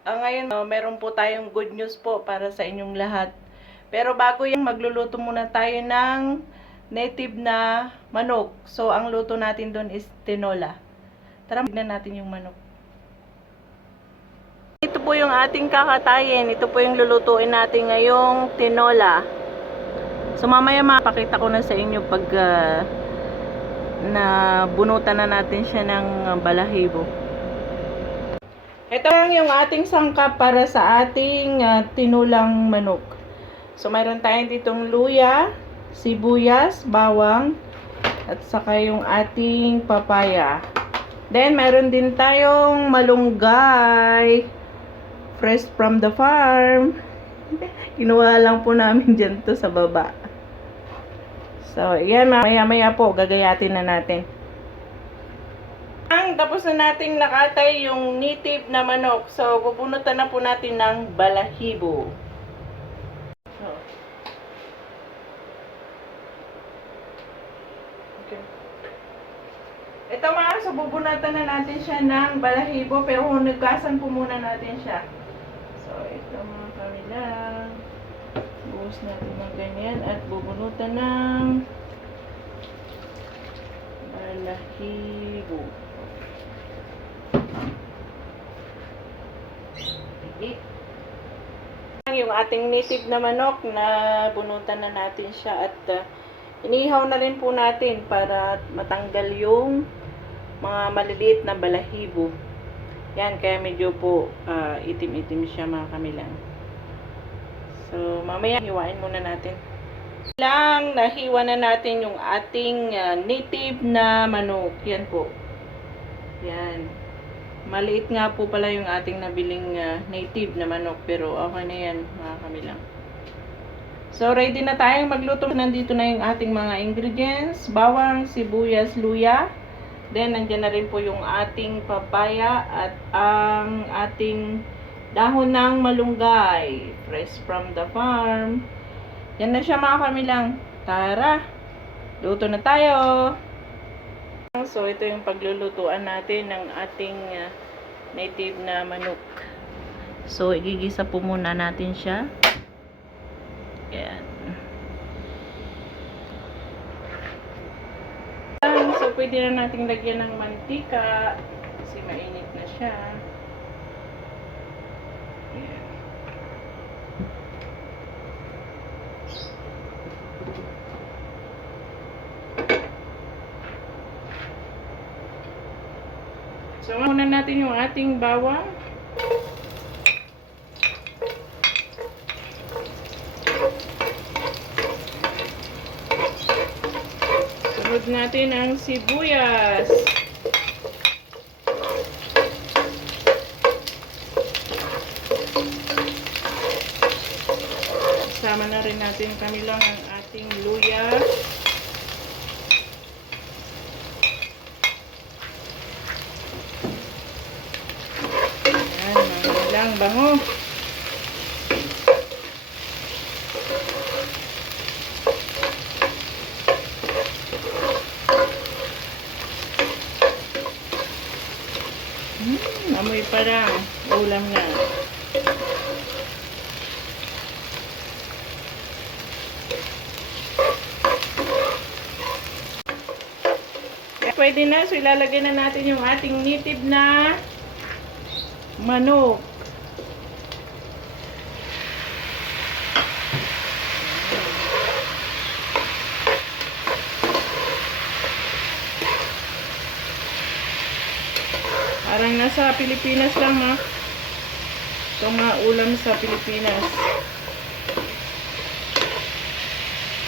Ngayon, meron po tayong good news po para sa inyong lahat. Pero bago yan, magluluto muna tayo ng native na manok. So, ang luto natin doon is tinola. Tara, tignan natin yung manok. Ito po yung ating kakatayin. Ito po yung lulutuin natin ngayong tinola. So, mamaya mapakita ko na sa inyo pag na bunutan na natin siya ng balahibo. Ito lang yung ating sangkap para sa ating tinulang manok. So, mayroon tayong ditong luya, sibuyas, bawang, at saka yung ating papaya. Then, mayroon din tayong malunggay, fresh from the farm. Kinuha lang po namin dyan to sa baba. So, yan, maya-maya po, gagayatin na natin. Tapos na nating nakatay yung native na manok. So, pupunutan na po natin ng balahibo. So, okay. Ito mga, so bubunatan na natin siya ng balahibo, pero hunugasan po muna natin siya. So, ito mga kamilang. Buhos natin mga ganyan at bubunutan ng balahibo. Yung ating native na manok na bunutan na natin siya at inihaw na rin po natin para matanggal yung mga maliliit na balahibo. Yan, kaya medyo po itim-itim siya mga kamilang. So, mamaya hiwain muna natin. Lang nahiwa na natin yung ating native na manok. Yan po. Yan. Maliit nga po pala yung ating nabiling native na manok, pero okay na yan mga kamilang. So, ready na tayong magluto. Nandito na yung ating mga ingredients. Bawang, sibuyas, luya. Then, nandyan na rin po yung ating papaya at ang ating dahon ng malunggay. Fresh from the farm. Yan na siya mga kamilang. Tara! Luto na tayo! So, ito yung paglulutuan natin ng ating native na manok. So, igigisa po muna natin siya. Ayan. So, pwede na natin lagyan ng mantika kasi mainit na siya. Ayan. So, muna natin yung ating bawang. Sunod natin ang sibuyas. Sama na rin natin kamilang ang ating luya. Lang bango. Amoy parang ulam na. Pwede na, so ilalagay na natin yung ating native na manok. Parang nasa Pilipinas lang ha. Ito nga ulam sa Pilipinas.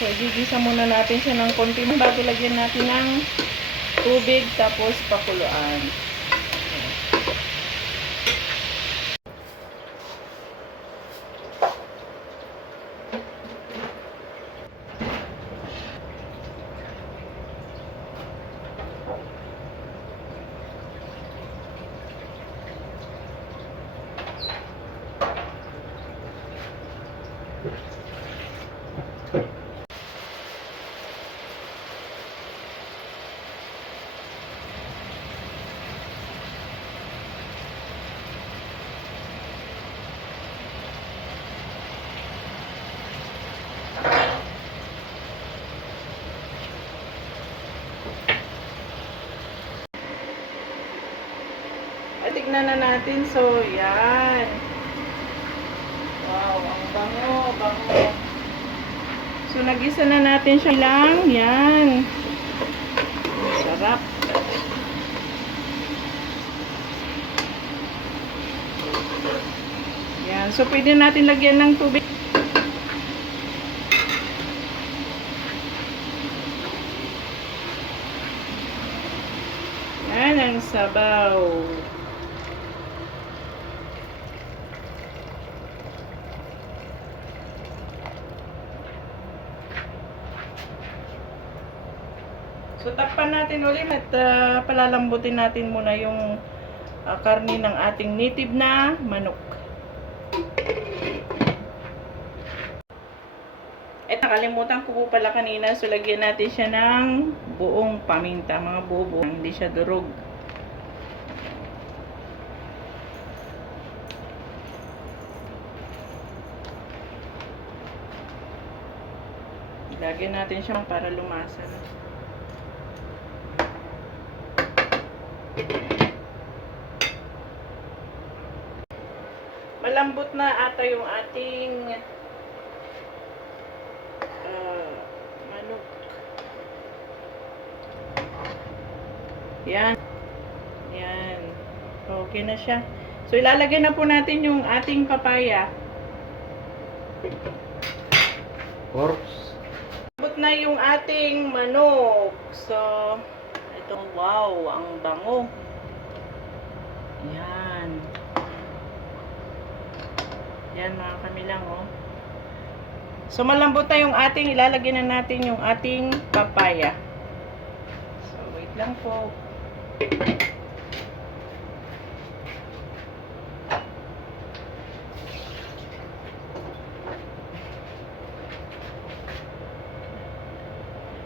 So, gigisa muna natin siya ng konti bago lagyan natin ng tubig tapos pakuluan. tignan na natin. So, yan. Wow, ang bango, bango. So, nagisa na natin siya lang. Yan. Sarap. Yan. So, pwede natin lagyan ng tubig. Yan ang sabaw. So, takpan natin ulit at palalambutin natin muna yung karne ng ating native na manok. Eh, nakalimutan ko po pala kanina. So, lagyan natin siya ng buong paminta. Mga buo-buo. Hindi siya durog. Lagyan natin siya para lumasa. Malambot na ata yung ating manok. Yan. Yan. Okay na siya. So, ilalagay na po natin yung ating papaya. Corpse. Malambot na yung ating manok. So, ito, wow, ang bango. Yan. Yan mga kamilang, oh. So, malambot na yung ating, ilalagay na natin yung ating papaya. So, wait lang po.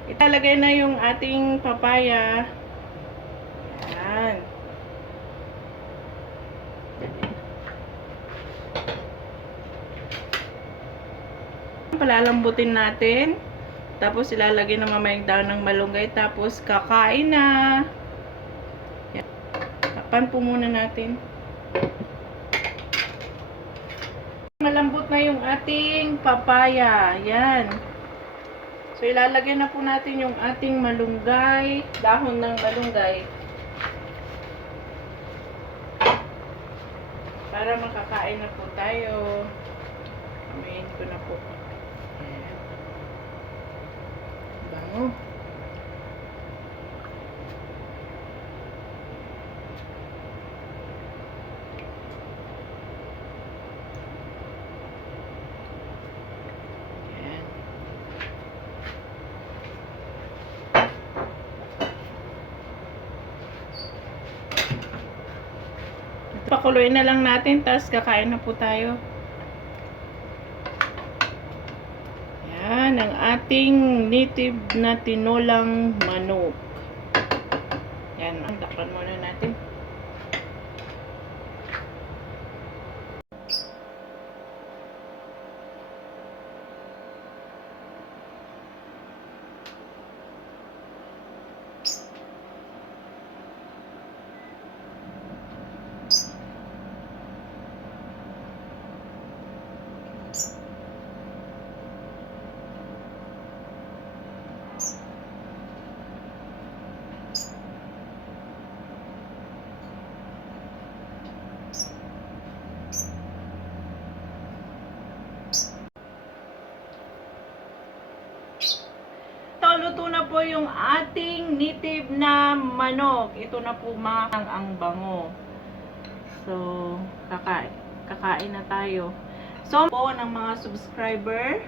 Italagay na yung ating papaya. Yan. Palalambutin natin. Tapos ilalagay na mamayang daon ng malunggay. Tapos kakain na. Yan. Tapan po muna natin. Malambot na yung ating papaya. Yan. So, ilalagay na po natin yung ating malunggay, dahon ng malunggay. Para makakain na po tayo. Amin ko na po. Ayan. Bango. Pakuluin na lang natin, tapos kakain na po tayo. Yan, ang ating native na tinolang manok. Yan, takpan muna natin. Luto na po yung ating native na manok. Ito na po mga ang bango. So, kakain na tayo. So, po ng mga subscriber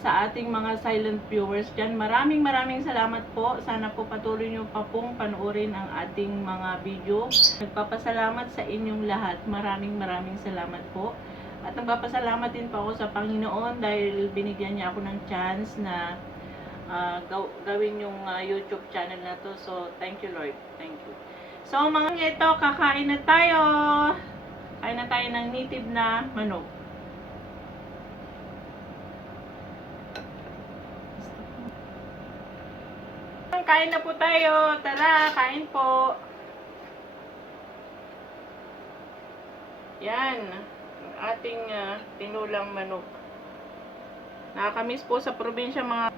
sa ating mga silent viewers dyan. Maraming salamat po. Sana po patuloy nyo pa pong panoorin ang ating mga video. Nagpapasalamat sa inyong lahat. Maraming salamat po. At nagpapasalamat din po ako sa Panginoon dahil binigyan niya ako ng chance na gawin yung YouTube channel na to. So, thank you Lord. Thank you. So, mga ito, kakain na tayo. Kain na tayo ng native na manok. Kain na po tayo. Tara, kain po. Yan, ang ating tinulang manok. Nakakamiss po sa probinsya mga.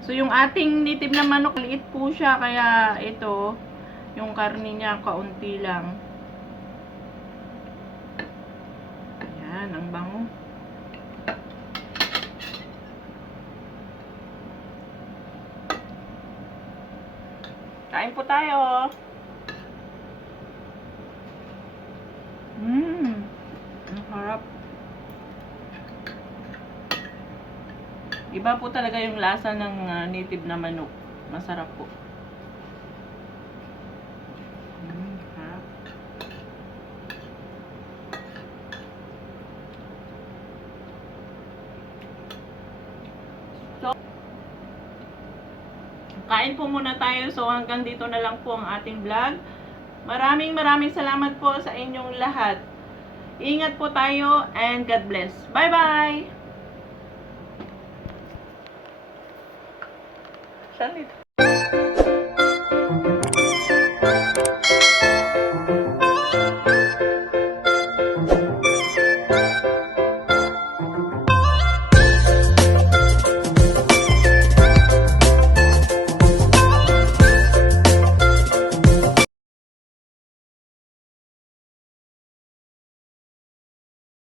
So yung ating native na manok, liit po siya, kaya ito, yung karne niya kaunti lang. Yan, ang bango. Kain po tayo. Ang harap. Iba po talaga yung lasa ng native na manok. Masarap po. Harap. So, kain po muna tayo. So, hanggang dito na lang po ang ating vlog. Maraming salamat po sa inyong lahat. Ingat po tayo and God bless. Bye-bye! Saan ito?